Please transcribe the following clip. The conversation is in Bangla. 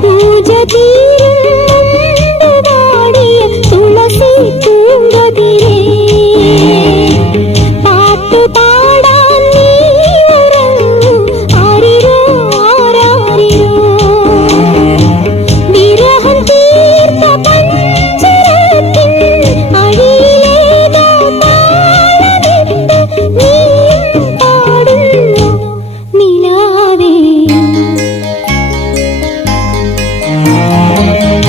পূজা দিয়ে 啊。